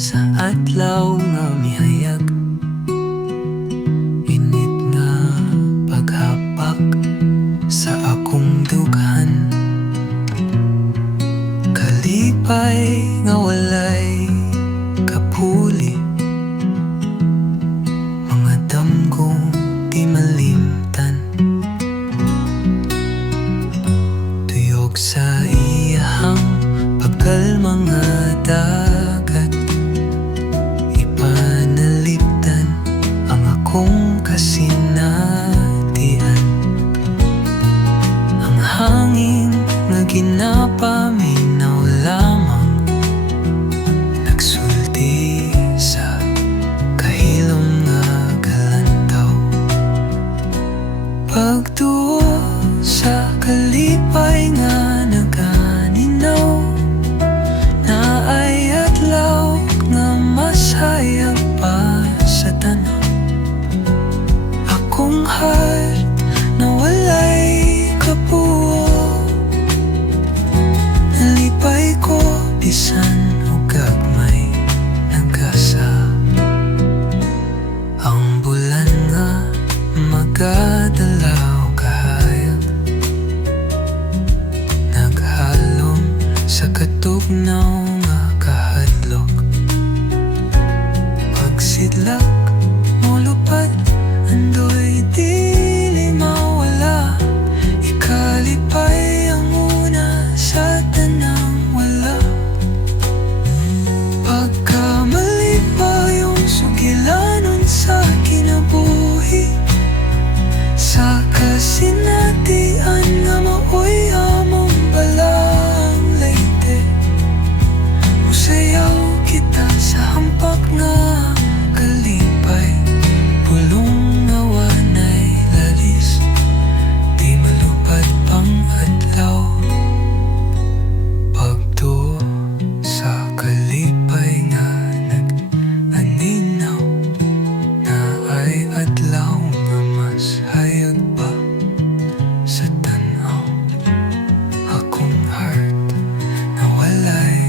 sa adlaw nga mihayag. Init nga paghapak sa akong dughan, kalipay nga walay kapuli. Mga damgong di malimtan, tuyog sa iyahang pagkal mga dagat. Ipanalipdan ang akong kasinatian. Ang hangin nga ginapaminaw lamang, nagsulti sa kahilom nga galantaw. Pagtuo sa kalipay nga naganinaw, naay adlaw nga mas hayag pa sa tanaw. Akong heart na walay kapuo, nalipay ko bisan o gagmay nagasa. Ang bulan nga magadalaw kahayag, naghalom sa katugnaw nga kahadlok. Pagsidlak molupad, andoy dili mawala. Ikalipay ang una sa tanang wala. Pagkamali pa yung sugilanon sa kinabuhi, sa kasinatian nga maoy among balang leyte. Usayaw kita sa hampak nga kalipay, pulong nga wanay lalis, di malupad pang adlaw. Pagtuo sa kalipay nga nag-aninaw, naay adlaw nga mas hayag pa sa tanaw. Akong heart na walay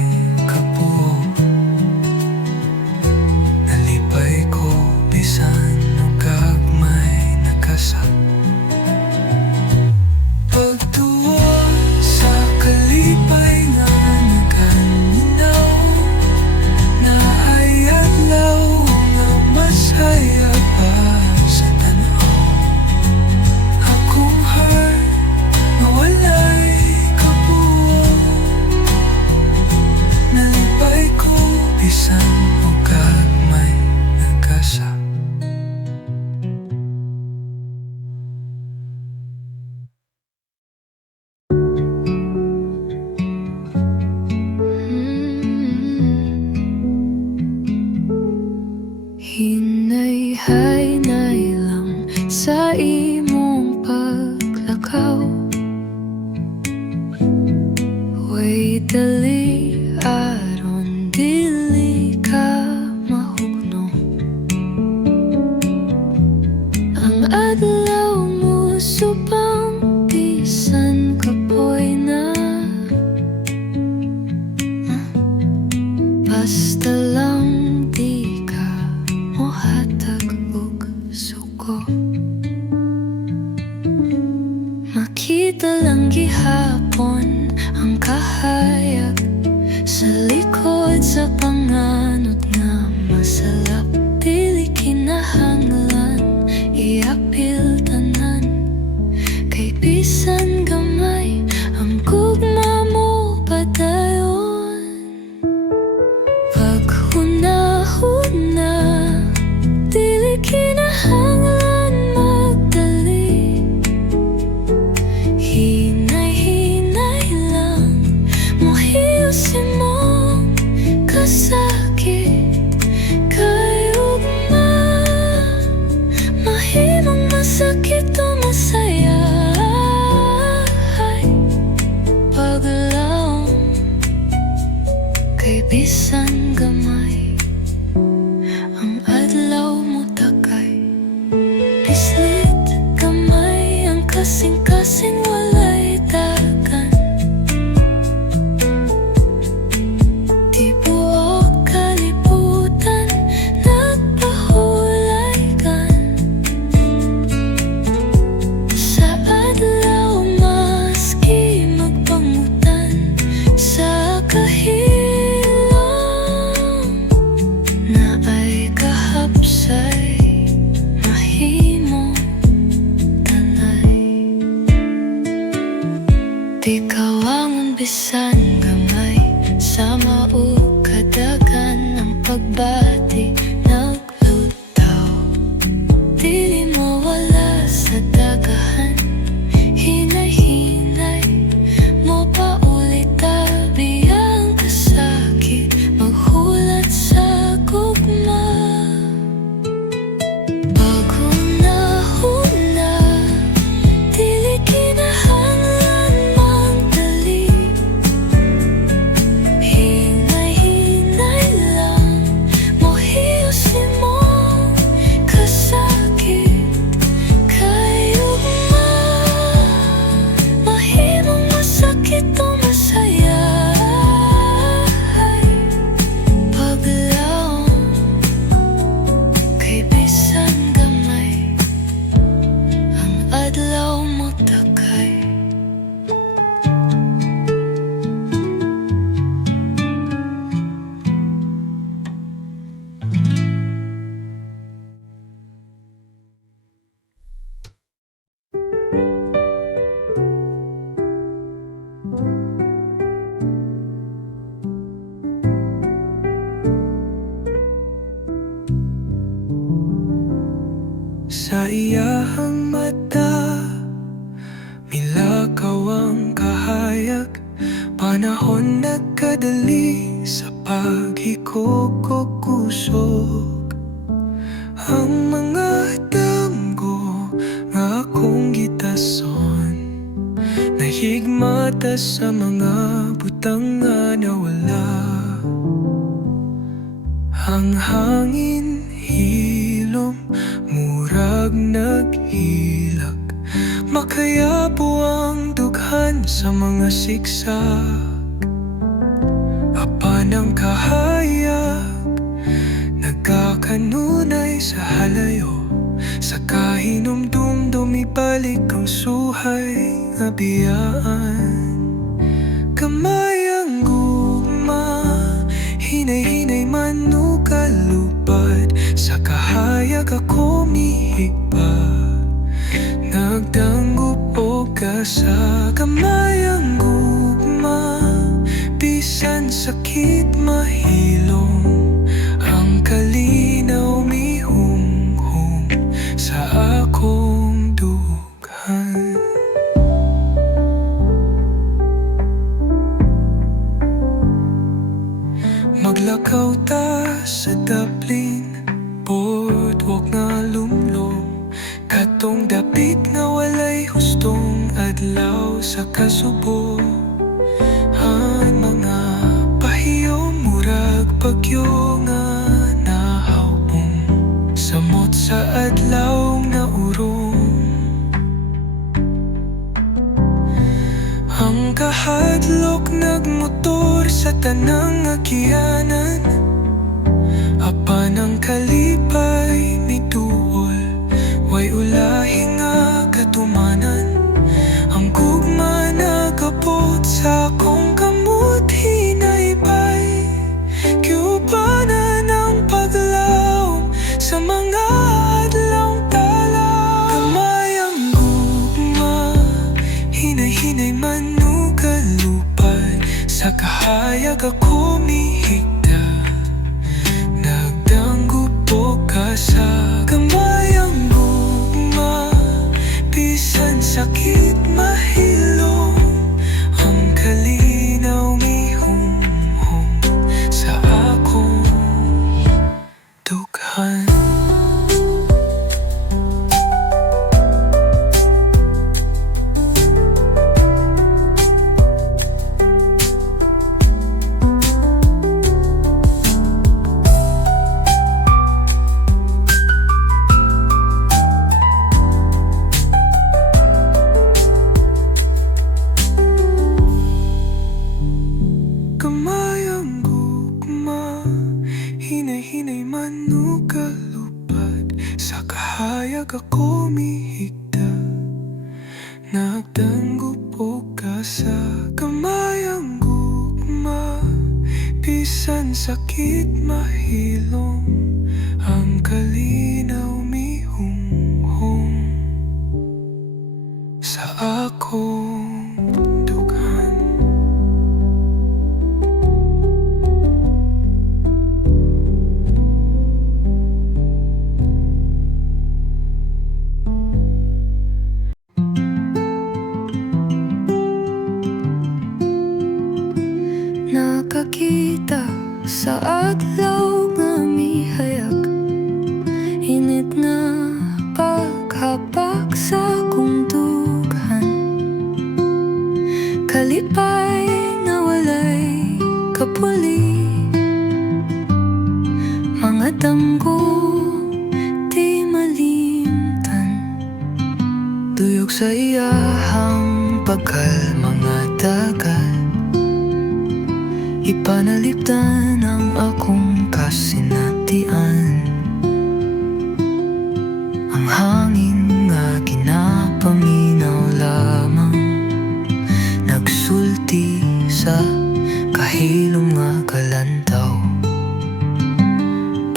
kapuo, nalipay ko bisan o gagmay nakasa. Pagtuo sa kalipay nga naganinaw, naay adlaw nga mas hayag pa sa tanaw. Akong heart na walay kapuo, nalipay ko bisan o gagmay nagasa. Hinay-haynay lang sa imong paglakaw, way dali aron dili ka mahugno. Ang adlaw mo subang bisan kapoy na, basta lang di ka mohatag og suko. Makita lang gihapon ang kahayag sa likod sa panganod nga masalap. Dili kinahanglan iapil tanan, kay bisan gamay ang gugma mo padayon. Paghuna-huna, dili kinahanglan magdali. Hinay-hinay lang, mohiyos imong kasakit. Kay ugma, mahimong masakit o masaya. Paglaom, kay bisan gamay ang adlaw mo takay. Bislit gamay ang kasing-kasing walay dagan. Di buok kalipay Ikaw ang umbisan gamay sa maukadagan ng pagbati naglutaw. Dili mo wala sa dagahan, hinay-hinay mo paulit biyang kasakit maghulat sa gugma. Bago na huna, dili kinahanglan magdali. Hinay-hinay lang mohiusin mo kasakit kay ugma. Mahimong masakit o masaya paglaom kay bisan gamay ang adlaw mo takay. Sa iyahang mata, milakaw ang kahayag. Panahon nagkadali sa paghikukusog. Ang mga damgo nga akong gitason, nahigmata sa mga butang nga nawala. Ang hangin hilom, murag naghilag, makayapo ang dughan sa mga siksak. Apan ang kahayag nagkakanunay sa halayo, sa kahinumdum ibalik ang suhay nga biyaan. Kamay ang gugma, hinay-hinay manukalupad, sa kahayag ako mihigpa. Nagdanggup o sa kamay ang gugma, bisan sakit mahilong, ang kalinaw mihunghong sa akong dughan. Maglakaw ta sa daplin, boardwalk nga lumlom, katong dapit nga walay hustong adlaw sa kasubo. Ang mga pahiyo murag bagyo nga nahawpong, samot sa adlaw nga urong. Ang kahadlok nagmotor sa tanang agyanan, apan ang kalipay mituol, way ulahi nga katumanan. Ang gugma nagabot sa akong kamot, hinaybay kiubanan ang paglaom sa mga adlawng tala. Kamay ang gugma, hinay-hinay manukalupad, sa kahayag ako mihigda. Nagdanggup o sa kamay ang gugma, bisan sakit mahilong, ang kalinaw mihunghong sa akong dughan. Kamay ang gugma, hinay-hinay manukalupad, sa kahayag ako mihigda. Nagdanggup o sa kamay ang gugma, bisan sakit mahilong, ang kalinaw mihunghong sa akong dughan. damgo di malimtan. Tuyok sa iyahang pagkalma nga dagat, ipanalipdan ang akong kasinatian. Ang hangin nga ginapaminaw lamang, nagsulti sa kahilom nga kalantaw.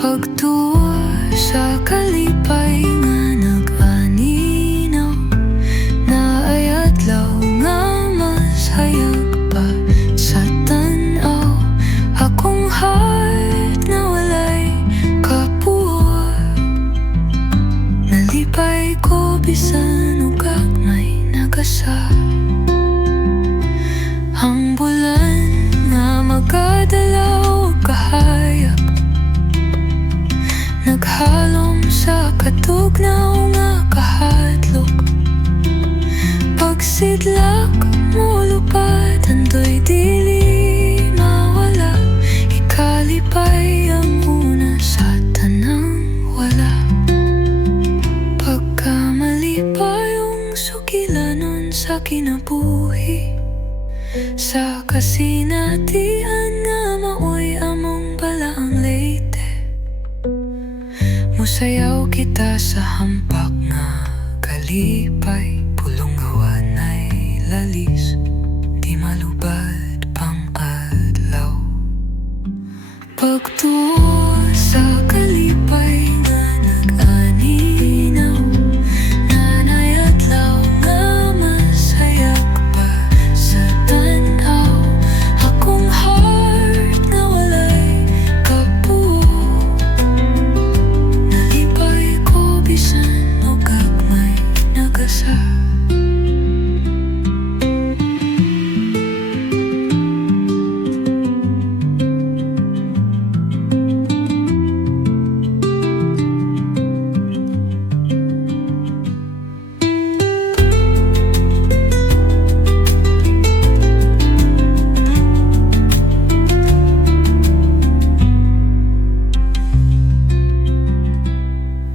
Pagtuwa sa kalipay nga nag-aninaw, naayadlaw nga mas hayag pa sa tanaw. Akong heart na walay kapuwa, nalipay ko bisan ug gagmay nagasa. Ang bulan nga magkadalaw og kahayag, naghalom sa katugnaw nga kahadlok. Pagsidlak mo lupad, andoy dili mawala. Ikalipay ang una sa tanang wala. Pagkamali yung sukilanon sa kinabuhi, sa kasinatian nga maoy among balaang leyte. Musayaw kita sa hampak nga kalipay, pulong awan ay lalis, di malubad pang adlaw. Pagtuo sa kalipay nga nag-aninaw, nanayadlaw nga masayag pa sa tanaw. Akong heart na walay kapuo, nalipay ko bisan o gagmay nagasa.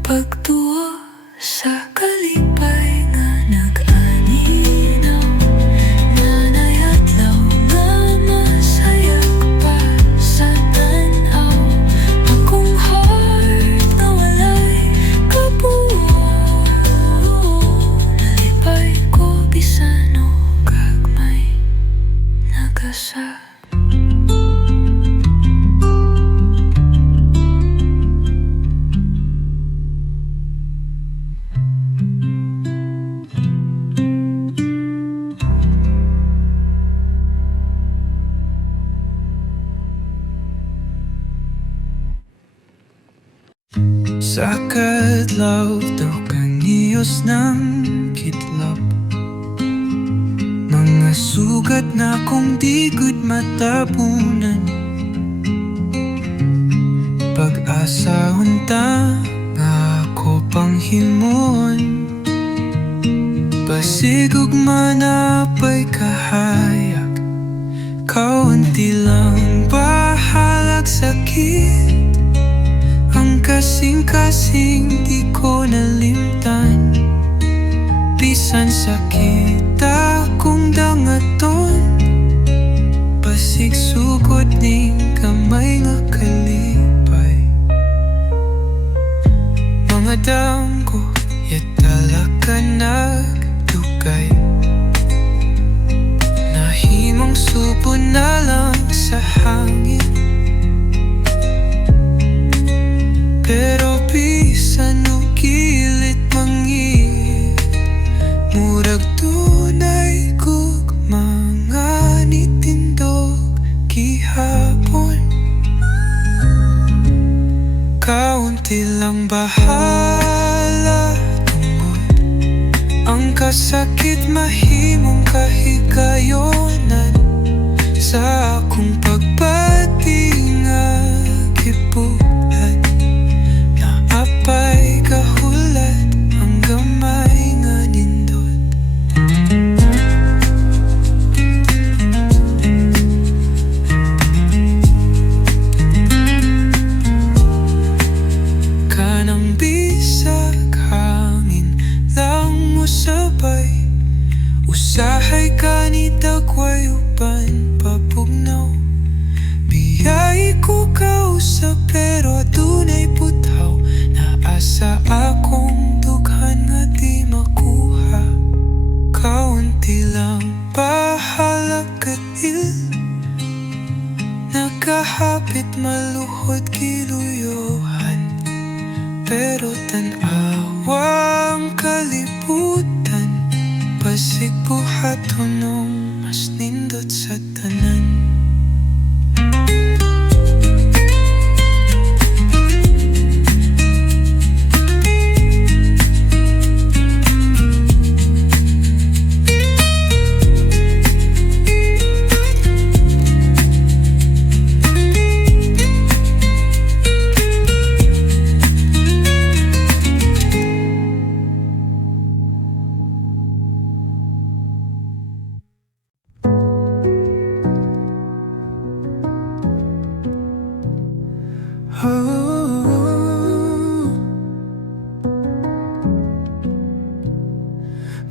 Pagtuwa sa kalipay nga nag-aninaw, nanayadlaw nga masayag pa sa tanaw. Akong heart na walay kapuo, nalipay ko bisan o gagmay nagasa. Sa kadlaw daw kaniyos ng kitlap, mga sugat na kung di gud matapunan. Pag-asa unta nga ako panghimon, pasigog manapay kahayag, kaunti lang bahalag sakit. Ang kasing-kasing di ko nalimtan, bisan sakit akong dangaton. Pasigsugod ning kamay nga kalipay, mga damgo yatala ka nagdugay. Nahimong subo na lang sa hangin, pero bisan o gilit mangit, murag tunay kog mga nitindog gihapon. Kaunti lang bahala tungod ang kasakit, mahimong kahigayonan sa akong pagbati nga gibuhat. Naapay kahulat ang gamay nga nindot. Usahay ka ni dagwayuban papugnaw. Biyay ko kausap pero dunay butaw. Naasa akong dughan nga di makuha. Kaunti lang bahala kail. Nagkahapit maluhod kiluyohan. Pero tan-awang kalibutan. Pasig buhaton nung mas nindot sa tanan.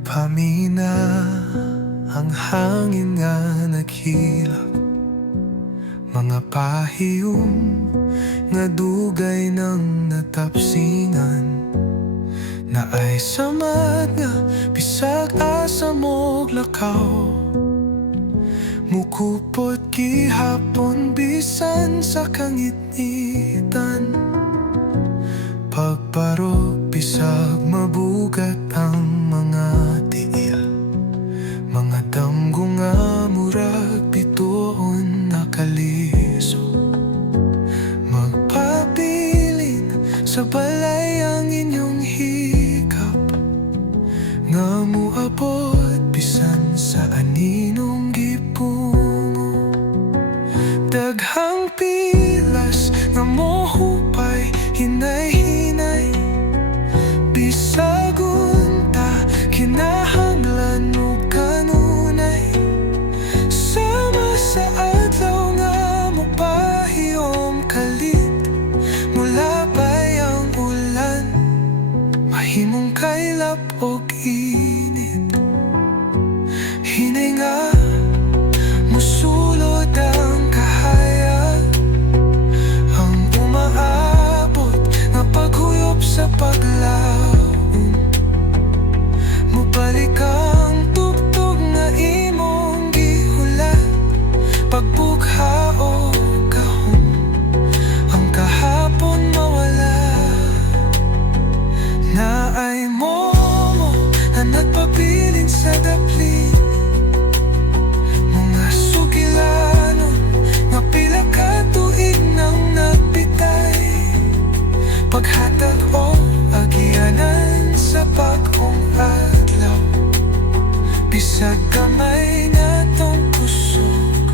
Pamina ang hangin nga naghilak. Mga pahiyom nga dugay ng natapsingan. Na ay samad nga bisag asa mo'g lakaw. Mukupot gihapon bisan sa kangitnitan. Pagparok bisag mabugat ang mga tiil. Mga damgo nga murag bituon nakaliso. Magpabilin sa balay ang inyong hikap. Nga muabot bisan sa aninong gipungo. Daghang pilas nga mohupay hinay-hinay. Bisag unta kinahanglan o kanunay. Sama sa adlaw nga mapahiyom kalit. Mula bayang ulan mahimong kailap o init. Hinay nga musulod ang kahayag. Ang umaabot nga paghuyop sa paglaon. Mubalik ang tugtog nga imong gihulat. Pagbugha o kahon ang kahapon mawala. Na ay momo na nagpabilin sa daplin. Mga sugilanon nga pila ka tuig nang nagpitay. Paghatag o agyanan sa bagong adlaw. Bisag gamay na tong pusok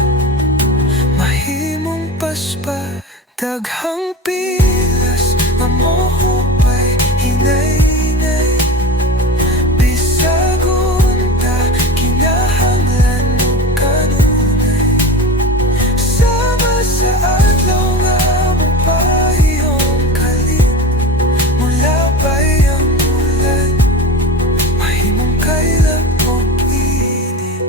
mahimong paspa. Daghang pilas nga mohupay hinay-hinay. Bisag unta kinahanglan o kanunay. Sama sa adlaw nga mapahiyom kalit. Mula bayang ulan mahimong kailap o init.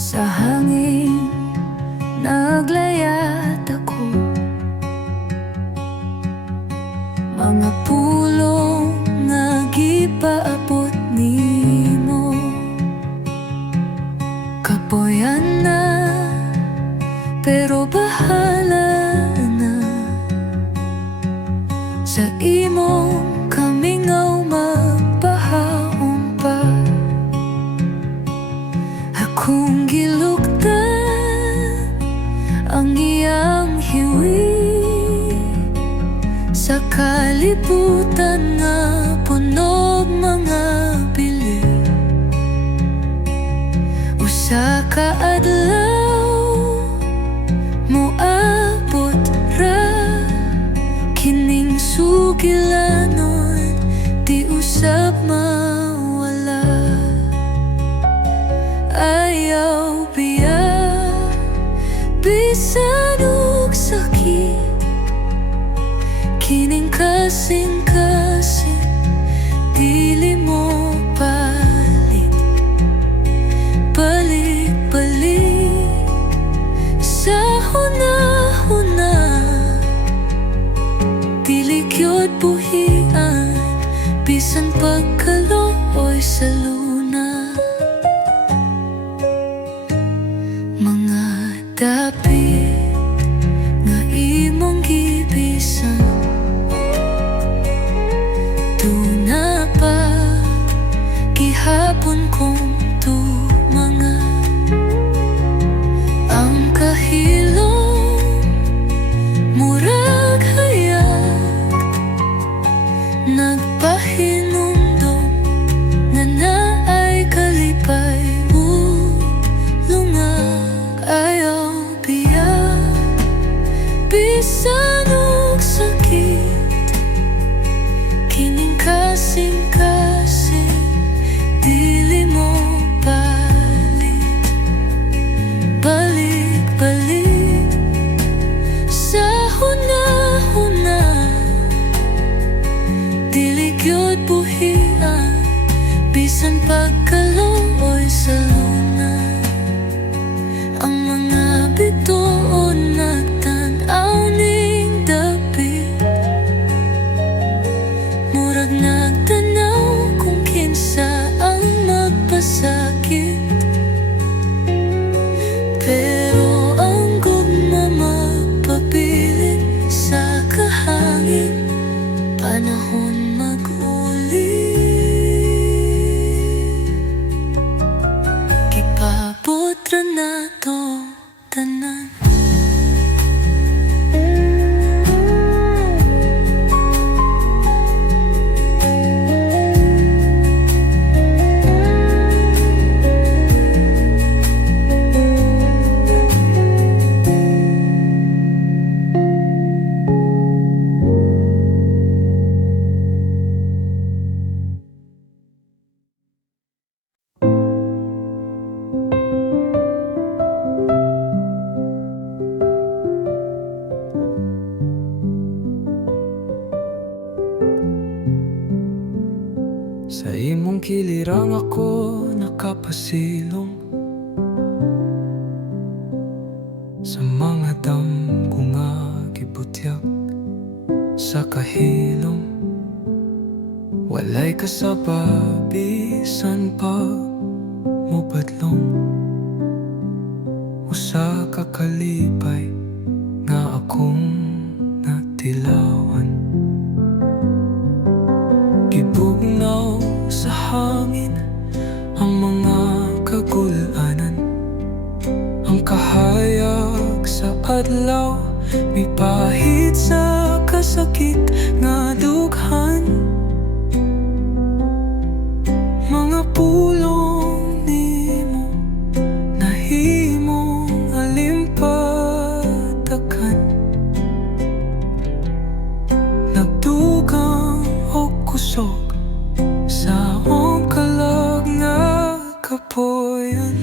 Sa hangin naglayat ako. Mga pulong nga gipaabot nimo. Kapoyan na pero bahala na. Sa imong kamingaw magpahaon pa. Akong gilugtan ang iyang hiwi. Sa Sa kalibutan nga punog mga bili, usa ka adlaw moabot ra kining sugilanon, di usab mawala. Ayaw biya bisan og sakit, kining kasing-kasing dili mo palit. Balik-balik sa huna-huna, dili gyud buhian bisan pagkaluoy sa luna. Mga dapit nga imong gibisan, tuna pa gihapon kong tumanga. Ang kahilom murag hayag, nagpahinumdum nga naay kalipay ulunga. Ayaw biya bisan og sakit, kining kasing-kasing dili mo palit. Balik-balik sa huna-huna, dili gyud buhian bisan pagkaluoy sa luna. Ang mga bituon nagtan-aw ning dapit, murag nagtanaw kung kinsa ang magpasakit. Pero ang gugma magpabilin sa kahangin, panahon mag-ulit. Kipabot ra nato tanan. Sa imong kilirang ako nakapasilong, sa mga damgo nga gibutyak sa kahilom. Walay kasabab bisan pag mubadlong, usa ka kalipay nga akong natilawan. Gibugnaw sa hangin ang mga kagulanan, ang kahayag sa adlaw mipahit sa kasakit nga dughan. Mga pulong nimo nahimong alimpatakan, nagdugang og kusog sa akong kalag nga kapoyan.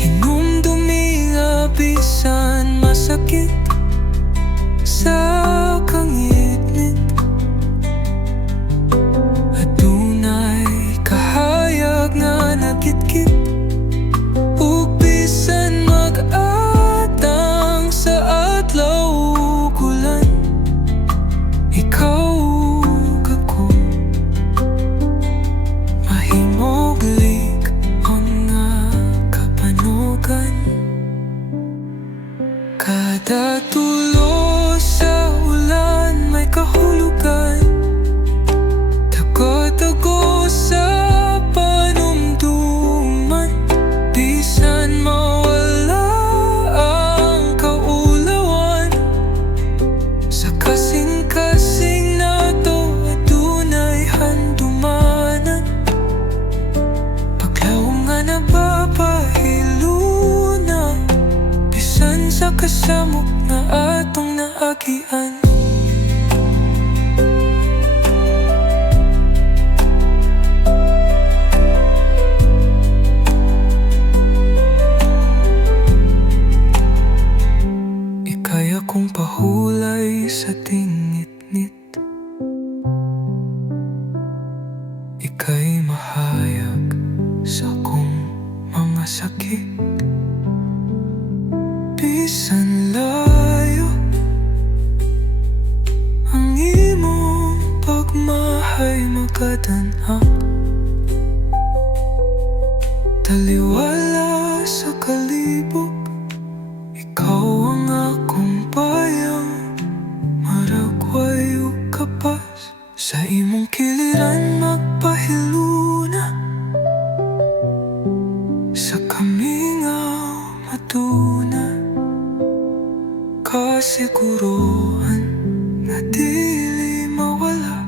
Hinumdumi nga bisan masakit sa kangitnit, bahay magadanhak, taliwala sa kalibog. Ikaw ang akong bayang, maragway o kapas. Sa imong kiliran magpahiluna, sa kami nga matuna. Kasiguruhan nga dili mawala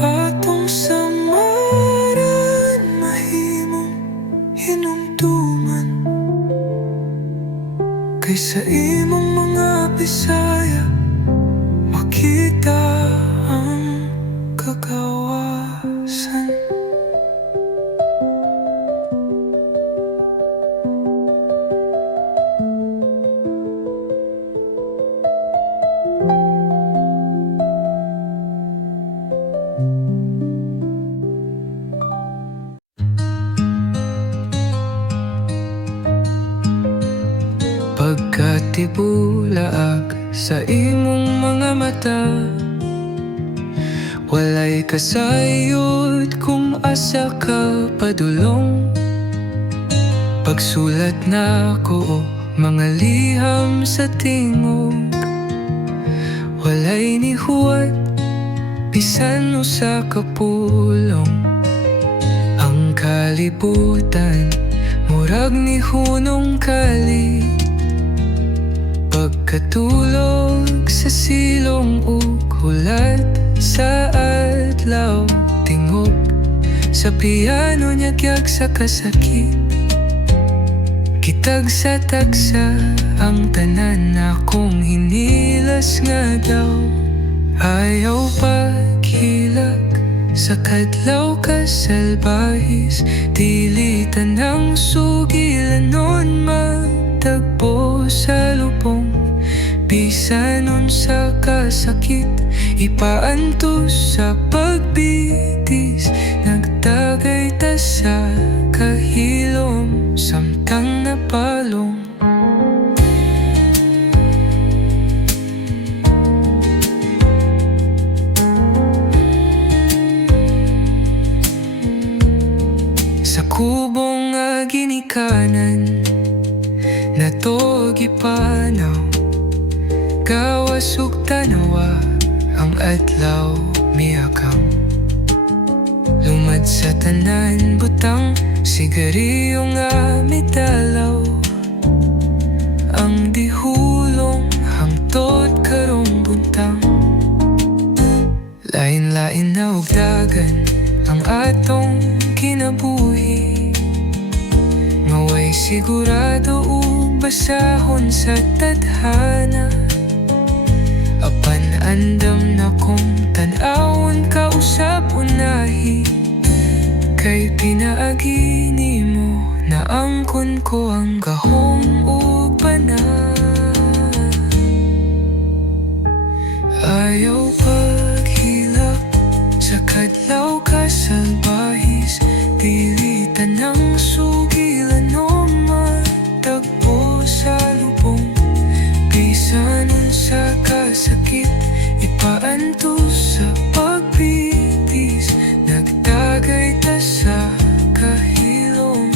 atong samaran, mahimong hinumduman. Kay sa imong mga Bisaya makita ang kagawasan. Pagkatibulaag sa imong mga mata, walay kasayod kung asa ka padulong. Pagsulat na ko mga liham sa tingog, walay ni huwat bisan usa ka pulong. Ang kalibutan murag ni hunong kali, pagkatulog sa silong ug hulat sa adlaw. Tingog sa piano nyagyag sa kasakit, kitag sa tagsa ang tanan akong hinilas nga daw. Ayaw paghilak sa kadlaw kasalbahis, dili tanang sugilanon magtagpo sa lubong. Bisan unsa kasakit ipaantos sa pagbitis, nagtagay ta sa kahilom samtang napalong. Sa kubong nga ginikanan nato gipanaw, gawas ug tanawa ang adlaw miyakam. Lumad sa tanan butang sigarilyo nga mitalaw, ang dihulong hangtod karong buntang. Lain-lain na ug dagan ang atong kinabuhi, ngaway sigurado ug basahon sa tadhana. Apan andam na kong tan-awon ka usab unahi, kay pinaagi nimo na angkon ko ang gahom ug bana. Ayaw paghilak sa kadlaw kasalbahis, dili tanang sugilanon matagpo sa lubong. Bisan unsa kasakit ipaantos sa pagbitis, nagtagay ta sa kahilom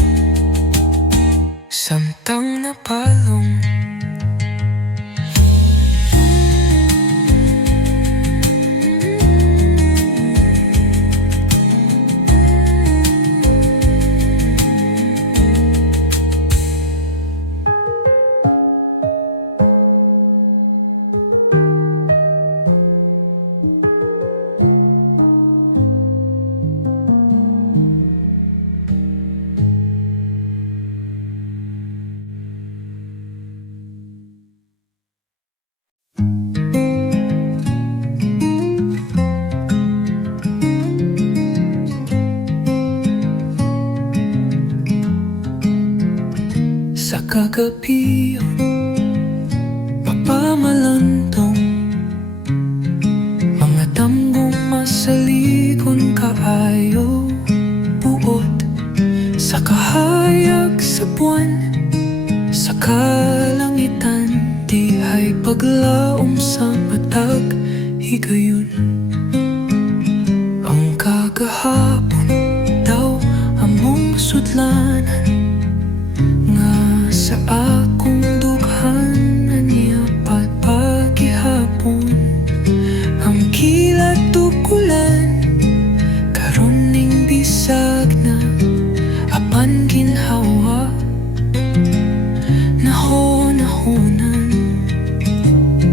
samtang napalong. Sa kagabiyon, papamalantong mga tambong masalikon kaayo, buot sa kahayag sa buwan, sa kalangitan, di ay paglaom sa matag higayon. Pagkahapon daw among sudlanan nga sa akong dughanan niya pagpagihapon ang kilat tukulan karon ning bisag na apan ginhawa nahonahonan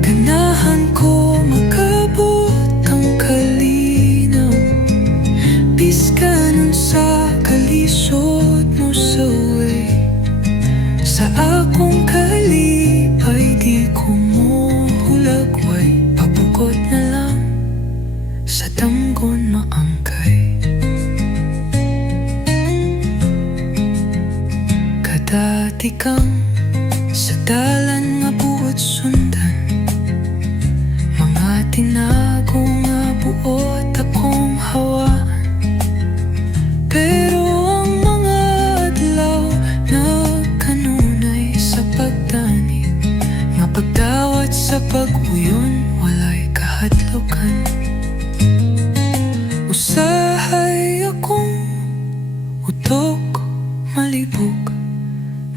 ganahan ko makabot ang kalinaw biskanon sa kalisod mo sa way sa akong kalipay di ko mo hulagway pabukod na lang sa tanggon maangkay kadati kang sa dalan nga buot sundan mga tinago nga buot akong hawaan pero ang mga adlaw na kanunay sa pagdanit nga pagdawat sa pag-uyon walay kahadlokan usahay akong utok malibog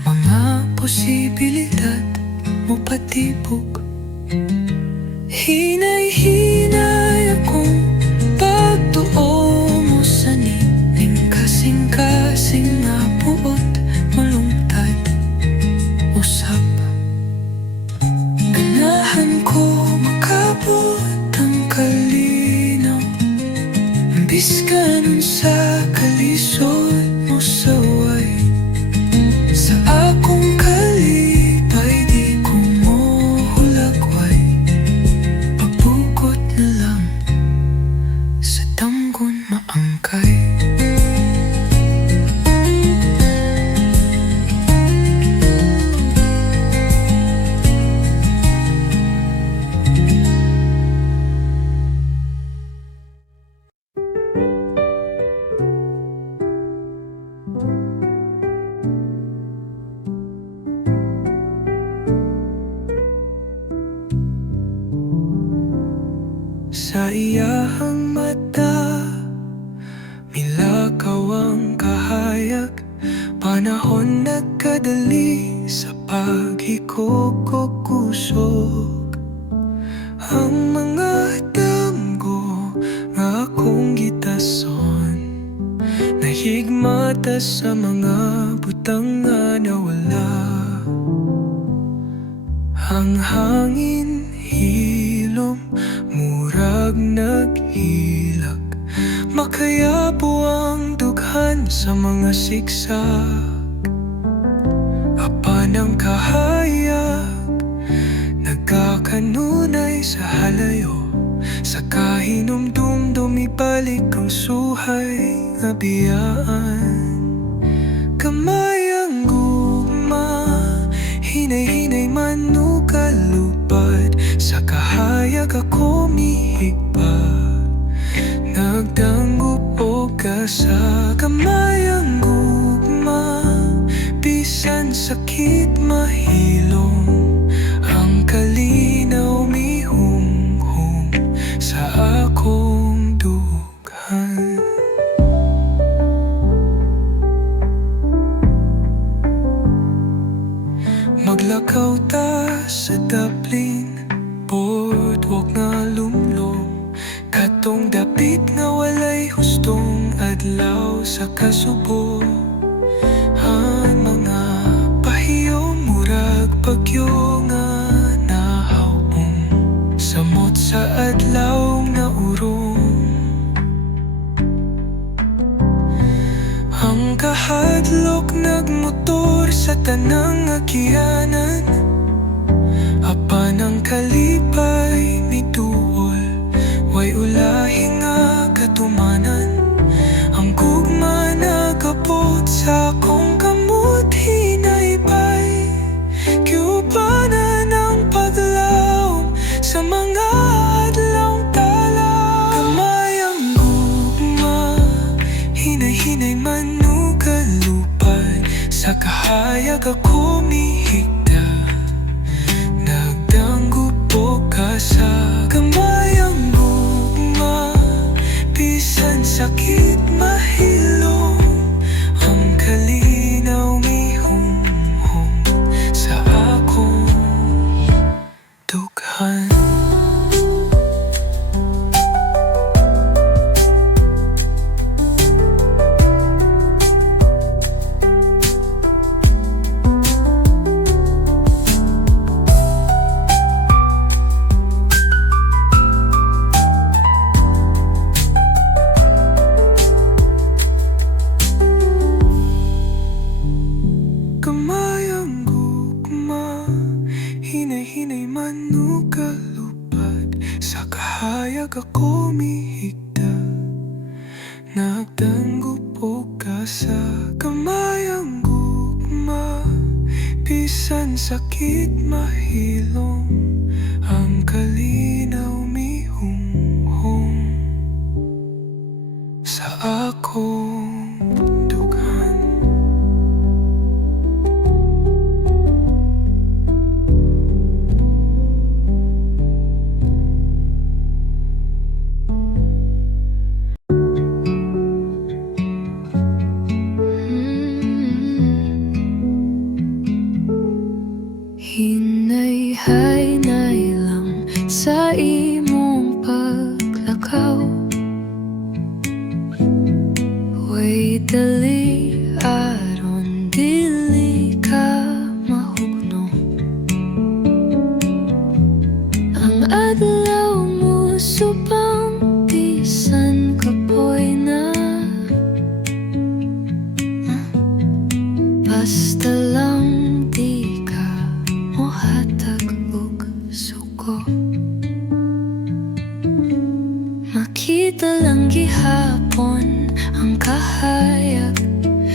mga posibilidad mo patibog hinay-hinay akong pagtuo mo sa ning kasing-kasing nga buot malungtad usap ganahan ko makabot ang kalinaw biskanon sa kalisod mo sa way sa akong kalipay di ko mo hulagway pagbukod na lang sa tanggon maangkay sa iyahang mata milakaw ang kahayag panahon nagkadali sa paghikog-kusog ang mga damgo nga akong gitason nahigmata sa mga butang nga nawala ang hangin hilom murag naghilag makayabo ang dughan sa mga siksak apan ang kahayag nagkakanunay sa halayo sa kahinumdum ibalik ang suhay nga biyaan kamay ang gugma hinay-hinay manukalupad sa kahayag ako mihigpa nagdanggup o ka sa kamay ang gugma bisan sakit mahilom ang kalinaw mihunghong sa akong dughan maglakaw ta sa daplin boardwalk nga lumlom katong dapit nga walay hustong adlaw sa kasubo ang mga pahiyo murag bagyo nga nahawong samot sa adlaw nga urong ang kahadlok nagmotor sa tanang agyanan apan ang kalipay mituol way ulahi nga katumanan ang gugma nagabot sa akong kamot hinaybay kiubanan ang paglaom sa mga adlaw tala kamay ang gugma hinay-hinay manukalupad sa kahayag ako mihigda nagdanggup o ka sakit mahilom, ang kalinaw mihumhum sa akong dughan. Kamayang gugma, hinay-hinay manukalupad, sa kahayag ako mihigda, nagdanggo po ka sa kamayang gugma. Bisan sakit mahilom, ang kalinaw mihumhum sa akong dughan. Hinay-hinay lang sa imong paglakaw, way dali aron dili ka mahugno. Ang adlaw mo subang bisan kapoy na, basta lang di ka mohatag og suko. Makita lang gihapon ang kahayag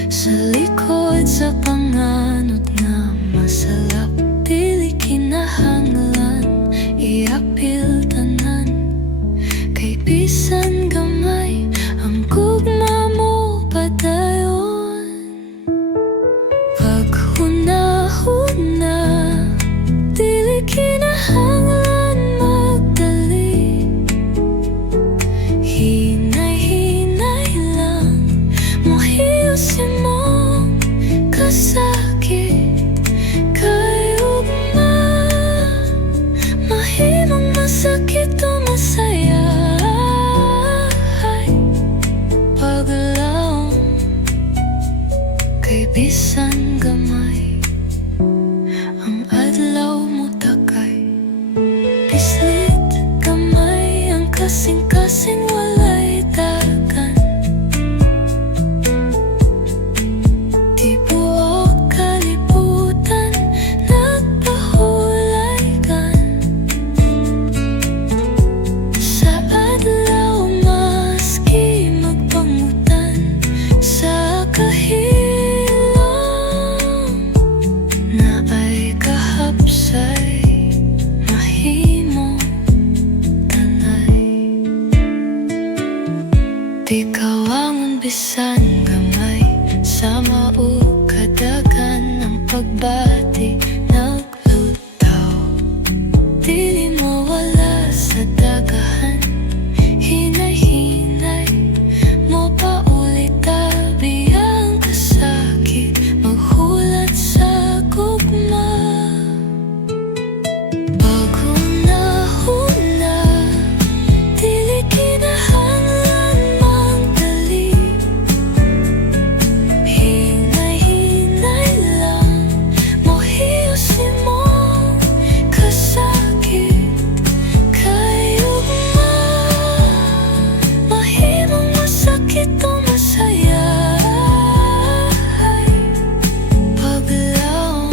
sa likod sa panganod na masalap. Dili kinahanglan iapil tanan, kay bisan gamay ang gugma mo padayon. Paghuna-huna, dili kinahanglan magdali. Hinay-hinay lang, mohiyos imong kasakit. Kay ugma, mahimong masakit o masaya. Paglaom, kay bisan gamay ang adlaw mo takay. Pislit gamay ang kasing-kasing walay dagan. Di buok kalibutan nagpahulay kan. Sa adlaw maski magpangutan sa kahilom, na ay kahapsay mahimong tanay. Di kawangon bisan gamay, sa mao kadagan ang pagbati naglutaw. Dili mawala sa dagahan, hinay-hinay mo paulit tabi ang kasakit, maghulat sa gugma. Paghuna-huna, dili kinahanglan magdali. Hinay-hinay lang, mohiyos imong kasakit. Kay ugma, mahimong masakit o masaya. Paglaom,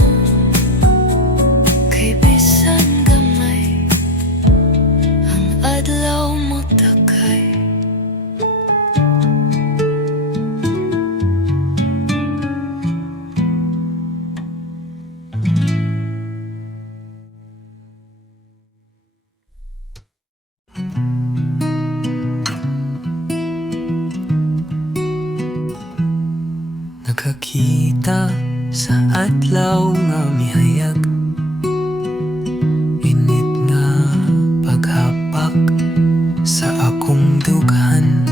kay bisan gamay ang adlaw mo takay. Nakakita sa adlaw nga mihayag, init nga paghapak sa akong dughan.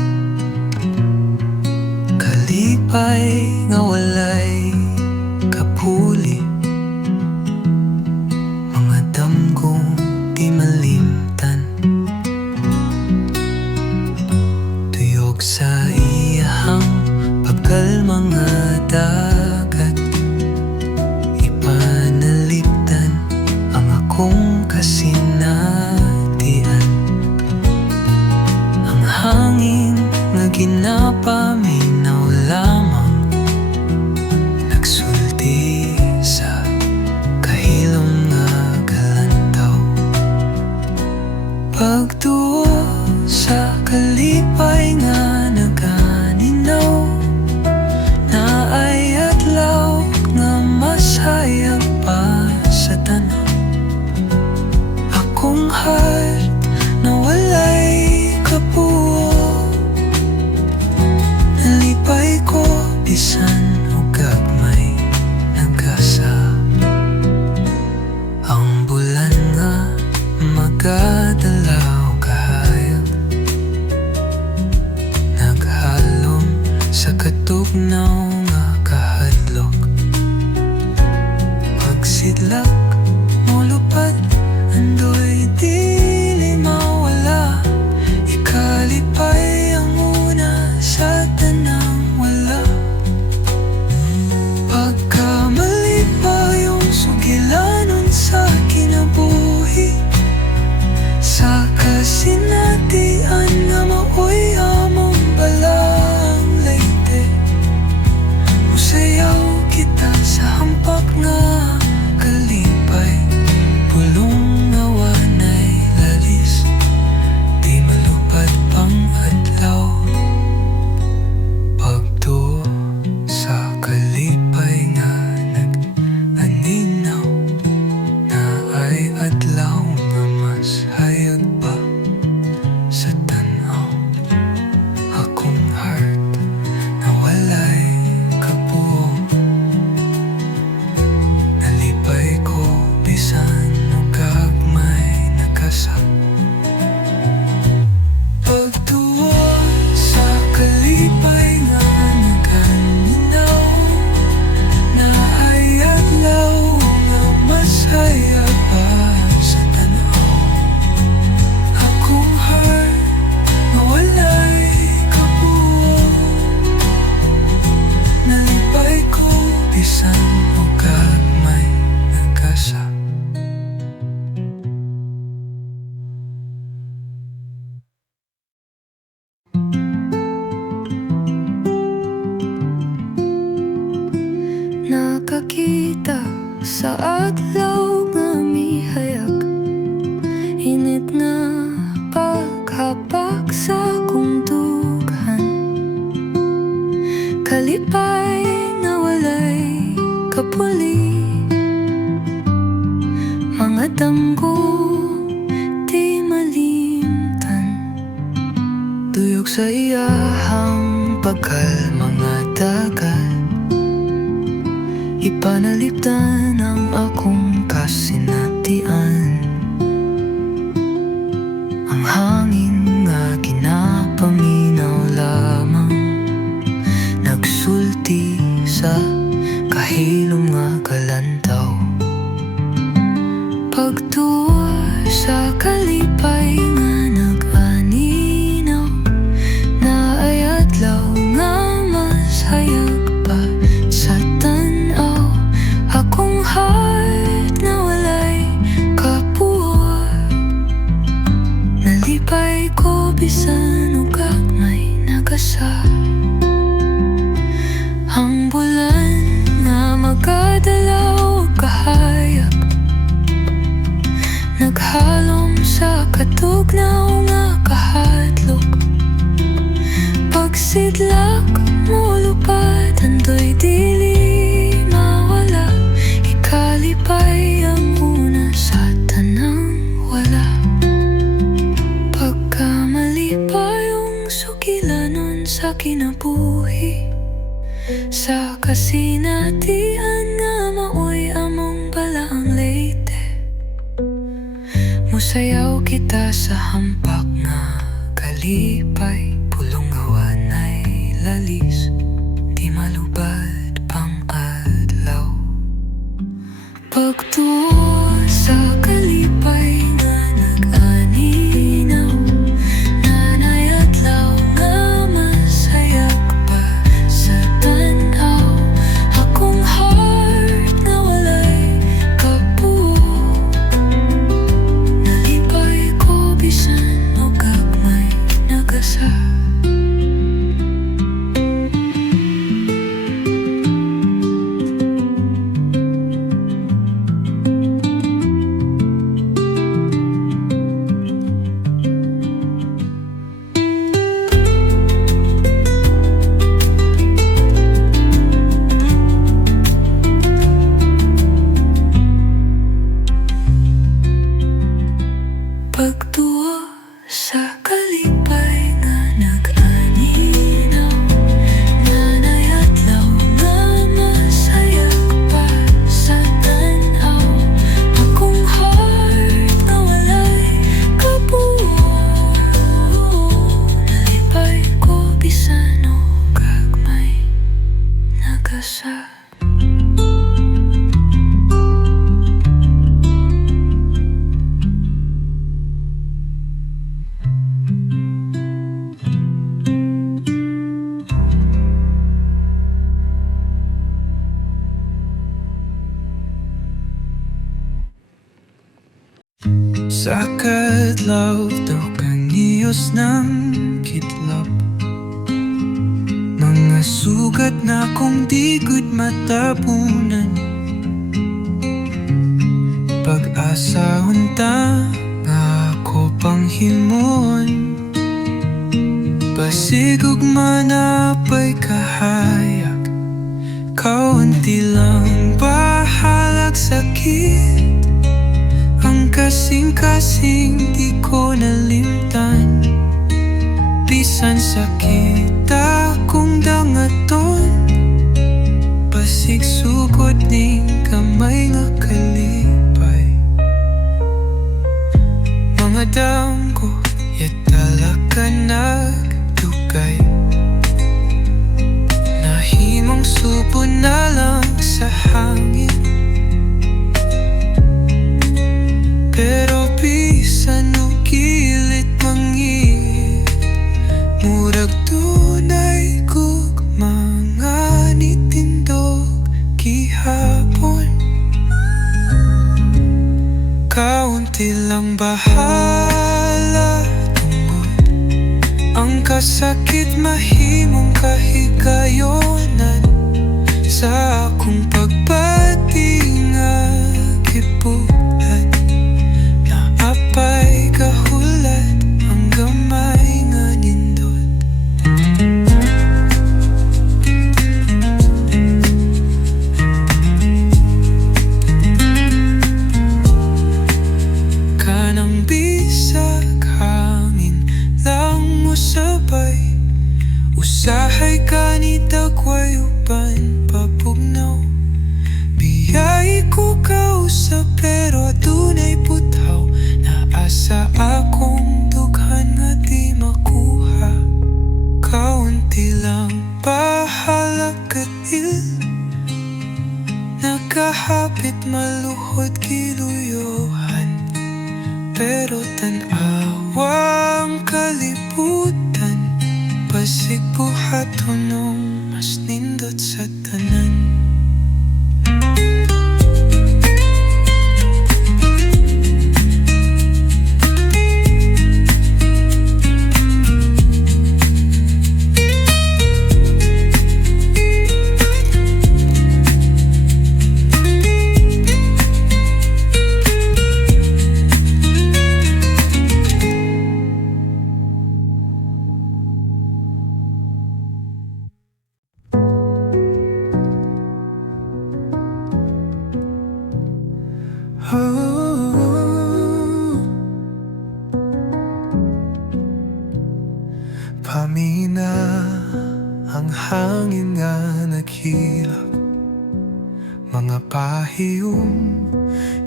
kalmang dagat, ipanalipdan ang akong kasinatian. Ang hangin nga ginapaminaw lamang, nagsulti sa kahilom nga galantaw. Pagtuo sa kalipay nga naganinaw, naay adlaw nga masayang pa sa tanaw. Akong heart na walay kapuo, nalipay ko bisan o gagmay nagasa. Ang bulan nga magadalaw kahayag, naghalom sa katugnaw nga kahadlok. Pagsidlak molupad, andoy dili mawala, ikalipay ang una sa tanang wala. Pagkamalipay yung sugilanon sa kinabuhi, sa kasinatian nga maoy among balang leyte. Musayaw kita sa hampak nga kalipay, pulong nga wanay lalis, di malupad pang adlaw. Pagtuo sa kalipay nga nag-aninaw, naay adlaw nga mas hayag pa sa tanaw. Akong heart na walay kapuo, nalipay ko bisan o gagmay nakasa. Pagtuo sa kalipay nga naganinaw, naay adlaw nga mas hayag pa sa tanaw. Akong heart na walay kapuo, nalipay ko bisan o gagmay nagkasa. Nakakita sa adlaw nga mihayag, init nga paghapak sa kong dughan. Kalipay nga walay kapuli, mga damgo di malimtan. Tuyok sa iyahang pagkalma nga dagat, ipanalipdan ang akong kasinatian. Ang hangin nga ginapaminaw lamang, nagsulti sa kahilom nga galantaw. Pagtuo sa kalipay nga nag-aninaw, naay adlaw nga mas hayag pa sa tanaw. Akong heart na walay kapuo, nalipay ko bisan o gagmay nagasa. Ang bulan nga magadalaw kahayag, naghalom sa katugnaw nga kahadlok. Pagsidlak molupad, andoy dili mawala, ikalipay ang una sa tanang wala. Pagkamalipay yung sugilanon sa kinabuhi, sa kasinatian nga maoy among balaang leyte. Musayaw kita sa hampak nga kalipay, pulong nga wanay lalis, di malubad pang adlaw. Pagtuo sa kalipay nga nag-aninaw, nanay adlaw nga masayag pa sa nagasa. Pagtuo sa kalipay nga nag-aninaw, nanay adlaw nga masayag pa sa tanaw. Akong heart nga walay kabuo, nalipay ko bisan og gagmay nagasa. Sa kadlaw daw kaniyos ng kitlap, mga sugat na kung di gud matapunan. Pag-asa unta nga ako panghimon, basig ug manapay kahayag, kaunti lang bahalag sakit. Ang kasing-kasing di ko nalimtan, bisan sakit akong dangaton, basig sugod ning kamay nga kalipay. Mga damgo yatala ka nagdugay, nahimong subo na lang sa hangin. Pero bisan o kilit mangit, murag tunay kog mga nitindog gihapon. Kaunti lang bahala tungod ang kasakit mahimong kahigayonan sa akong pagbati nga gibuhat. Apay kahulat ang gamay nga nindot. Kanang bisag hangin lang mo sabay, usahay ka ni tagwayuban papugnaw. Biyay ko kausap pero dunay puthaw, asa akong dughan nga di makuha. Kaunti lang bahala katil, nagkahapit maluhod kiluyohan. Pero tan-awang kalibutan, basig buhaton nung mas nindot sa tanan. Pamina ang hangin nga naghilak, mga pahiyong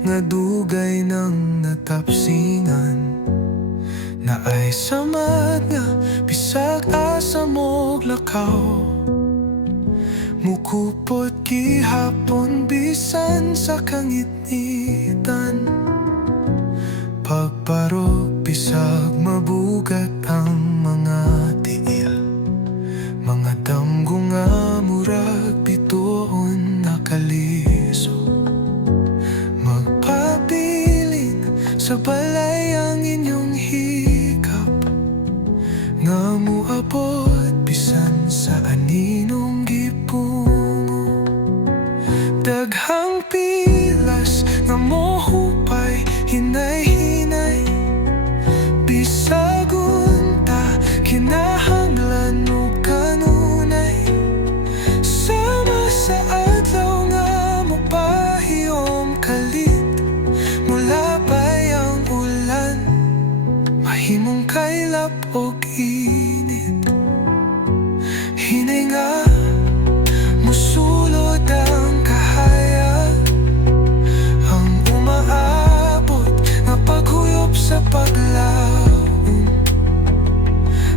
nga dugay ng natapsingan, na ay samad nga bisag asa mog lakaw. Mukupot gihapon bisan sa kangitnitan, pagparok bisag mabugat ang mga tiil, mga damgo nga murag bituon nakaliso. Magpabilin sa balay ang inyong hikap, nga moabot bisan sa aninong gipungo. Daghang pilas nga mohupay hinay-hinay, bisag unta kinahanglan mo kanunay. Sama sa adlaw nga mopahiyom kalit, mula bayang ulan mahimong kailap og init. Hinay nga musulod ang kahayag, ang umaabot nga paghuyop sa paglaom.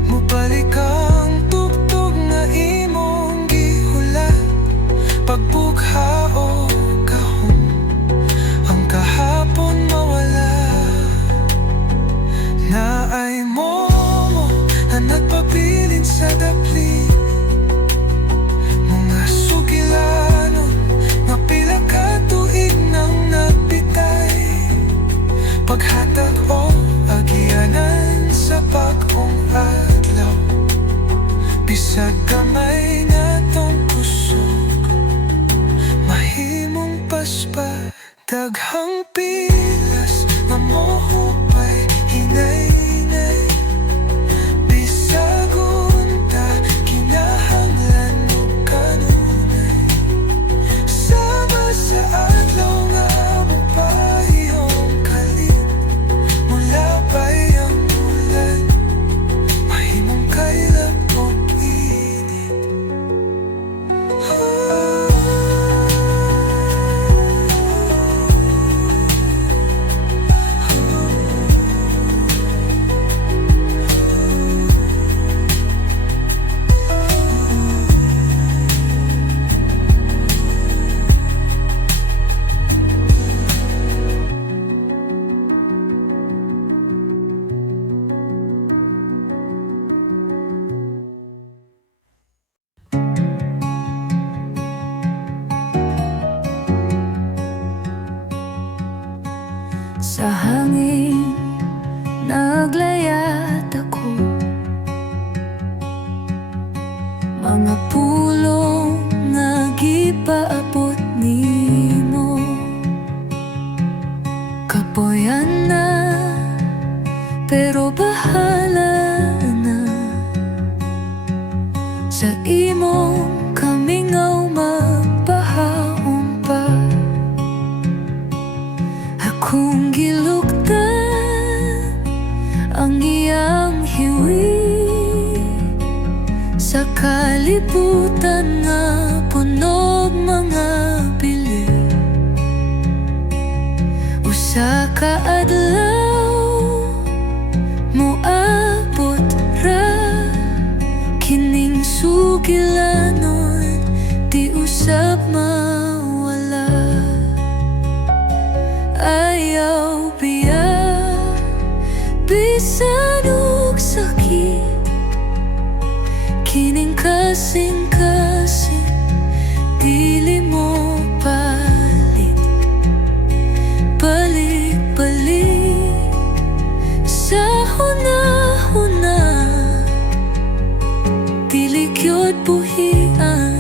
Mubalik ang tugtog nga imong gihulat, pagbugha o kahon, ang kahapon mawala. Naay mo na nagpabilin sa dapli, mga sugilanon nga pila ka tuig nang nagbitay. Paghatag o agyanan sa bagong adlaw, bisag gamay na tong kusog mahimong paspa. Daghang pilas nga mohupay hinay-hinay, bisag unta kinahanglan mo kanunay. Sama sa adlaw nga mopahiyom kalit, mula bayang ulan mahimong kailap og init. Sa hangin naglayat ako, mga pulong nga gipaabot nimo. Kapoyan na, pero bahala na sa imong kamingaw magpahaon pa. Akong gilugtan ang iyang hiwi sa kalibutan nga punog mga bili. Usa ka adlaw moabot ra kining sugilanon, di usab mawala. Ayaw biya bisan og sakit, kining kasing-kasing dili mo palit. Balik-balik sa huna-huna, dili gyud buhian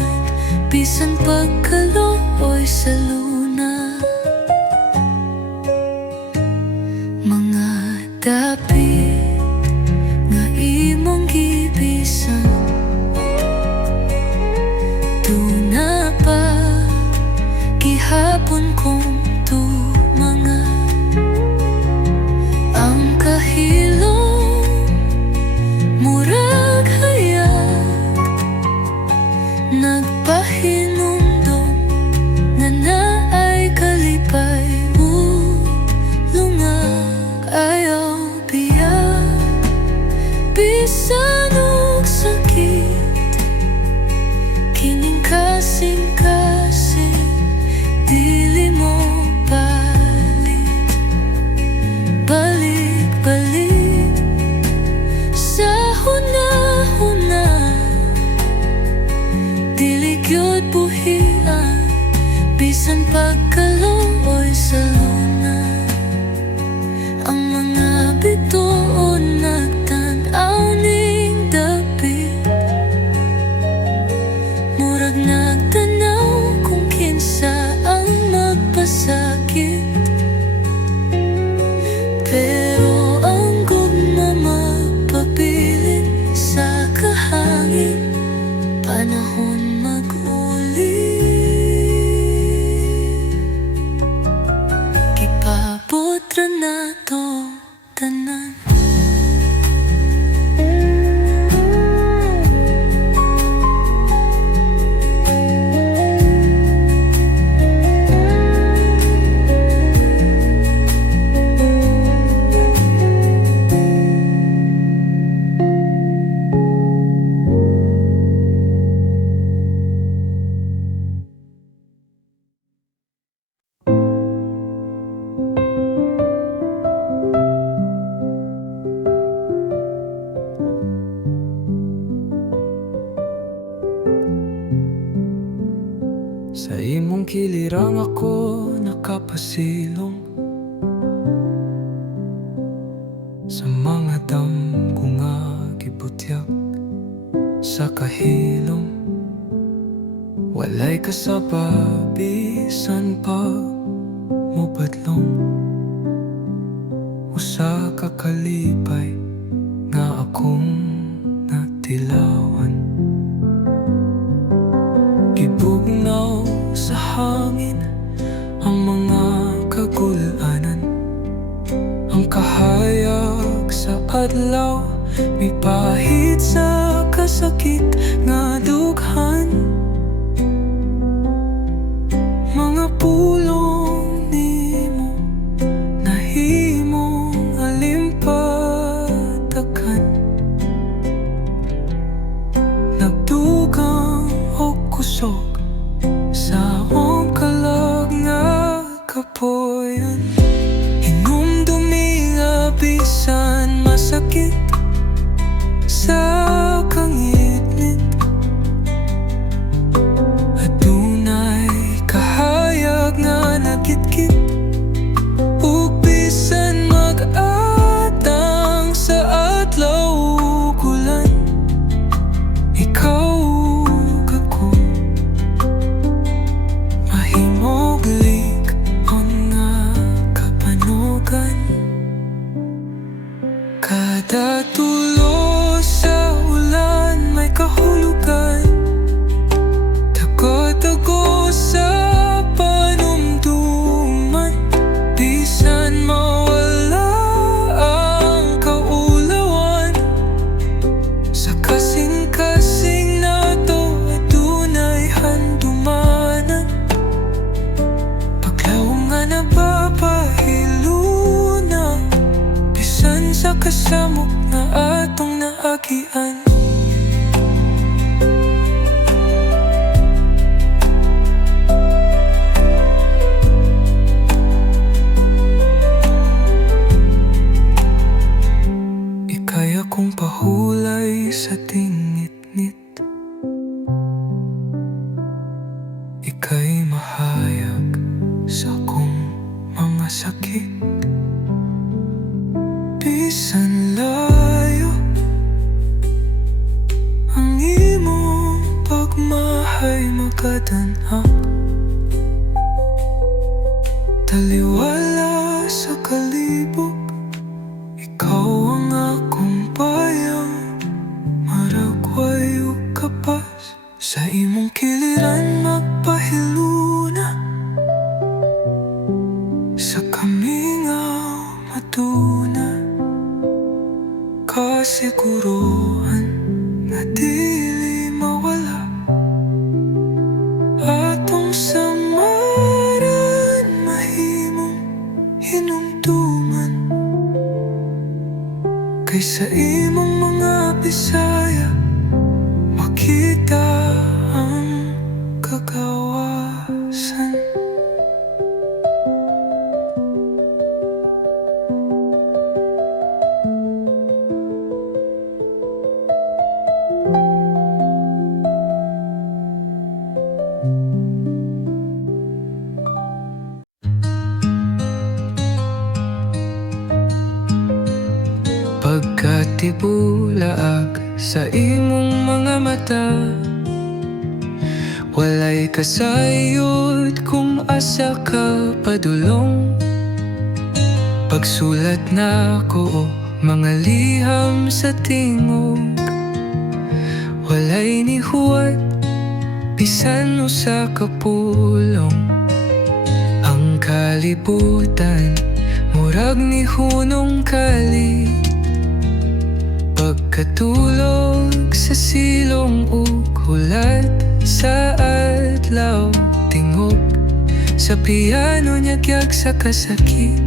bisan pagkaluoy sa luna. Mga dapit nga imong gibisan, tuna pa gihapon kong tumanga. Ang kahilom murag hayag, nagpahinumdum nga naay kalipay ulunga. Ayaw biya bisan og sakit, kining kasing-kasing dili mo palit. Balik-balik sa huna-huna, dili gyud buhian bisan pagkaluoy sa luna. Ang mga bituon nagtan-aw ning imong kilirang ako nakapasilong sa mga damgo nga gibutyak sa kahilom. Walay kasababisan pag mubadlong, usa ka kalipay nga akong natilawan. Gibugnaw sa hangin ang mga kagulanan, ang kahayag sa adlaw mipahit sa kasakit nga dughan. Mga pulong nimo nahimong alimpatakan, nagdugang og kusog sa akong kalag nga kapoyan. Hinumdumi nga bisan masakit sa kangitnit, adunay kahayag nga nakitkit, ug bisan mag-atang sa adlaw ug ulan, ikaw ug ako mahimog lig-on nga kapanugan. Kada tulo sa ulan may kahulugan, tago-tago sa panumduman, bisan mawala ang kaulawan. Sa kasing-kasing nato adunay handumanan, paglawom nga nababahiluna, bisan sa kasamok na atong naagian. Ika'y akong pahulay sa tingit-ngit, ika'y mahayag sa akong mga sakit. Bisan layo ang imong pagmahay magadanhak, taliwala sa kalibog, ikaw ang akong bayang maragway ug kapas. Sa imong kiliran magpahiluna, sa kamingaw matuna, kasiguruhan nga dili mawala atong samaran, mahimong hinumduman. Kaysa imong mga Bisaya makita ang kagawasan. Pagkatibulaag sa imong mga mata, walay kasayod kung asa ka padulong. Pagsulat na ko mga liham sa tingog, walay ni huwat bisan usa ka pulong. Ang kalibutan murag ni hunong kali, pagkatulog sa silong ug hulat sa adlaw, tingog sa piano nyagyag sa kasakit.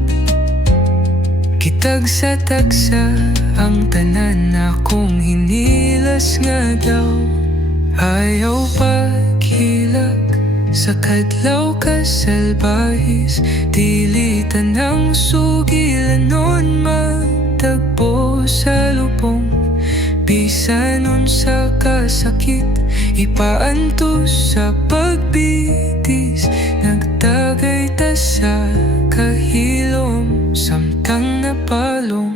Kitag sa tagsa ang tanan akong hinilas nga daw, ayaw paghilag sa kadlaw kasalbahis, dili tanang sugilanon magtagpo sa lubong. Bisan unsa kasakit, ipaantos sa pagbitis. Nagtagay ta sa kahilom, samtang napalong.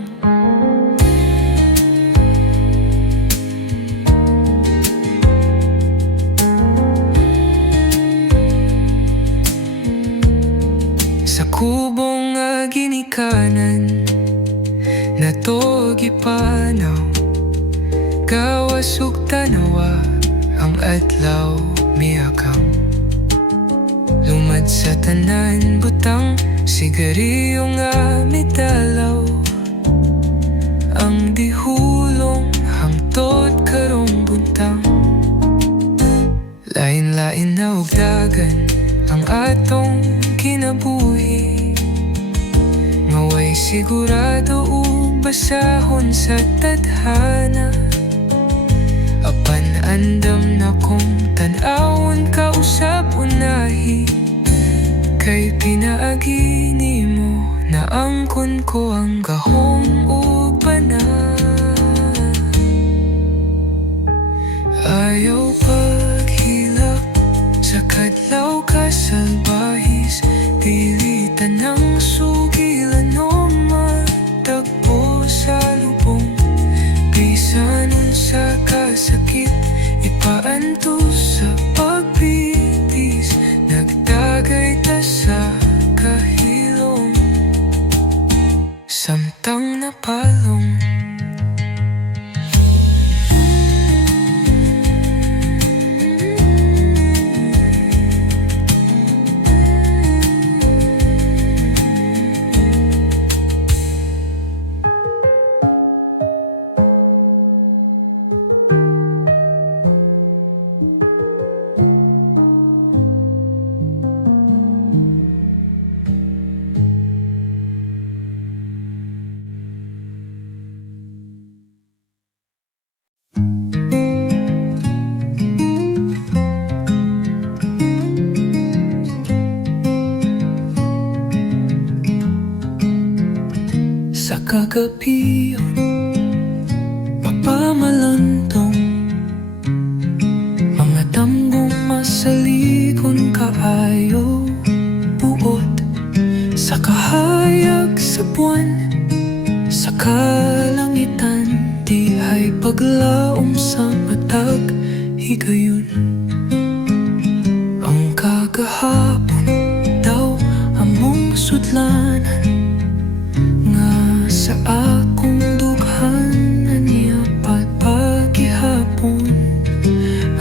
Sa kubong nga ginikanan, nato gipanaw. Gawas ug tanawa ang adlaw miyakam. Lumad sa tanan butang, sigarilyo nga mitalaw. Ang dihulong hangtod karong buntang. Lain-lain na ug dagan ang atong kinabuhi. Ngaway sigurado ug basahon sa tadhana. Apan andam na kong tan-awon ka usab unahi. Kay pinaagi nimo na angkon ko ang gahom ug bana. Ayaw paghilak sa kadlaw kasalbahis. Pilitan ng sugilan o matagpo sa lubong. Bisan unsa kasakit, ipaantos sa pagbitis. Nagtagay ta sa kahilom, samtang napalong. Sa kagabiyon, papamalantong mga tamgong masalikon kaayo. Buot sa kahayag sa buwan, sa kalangitan, di ay paglaom sa matag higayon. Ang kagahapon daw among sudlanan, sa akong dughan aniya pagpagihapon.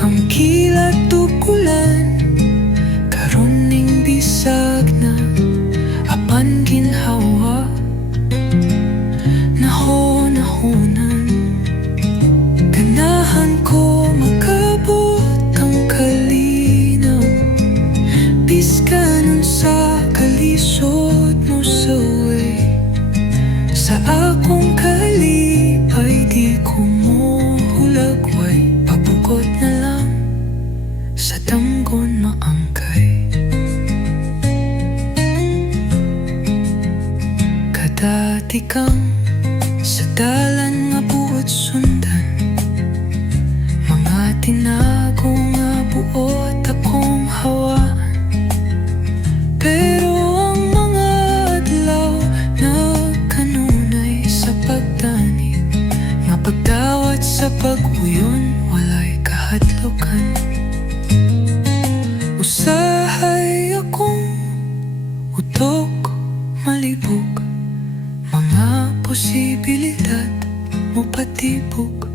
Ang kilat tukulan karon ning bisag na, apan ginhawa nahon-nahonan. Ganahan ko makabot ang kalinaw, biskanon sa kalisod mo sa way. Sa akong kalipay di ko mo hulagway, pabugot na lang sa tanggon maangkay. Kadati kang sa dalan nga buot sundan, mga tinago nga buot akong hawaan. Pero ang mga adlaw na nga pagdawat sa pag-uyon, walay kahadlokan. Usahay akong utok malibog, mga posibilidad mo patibog.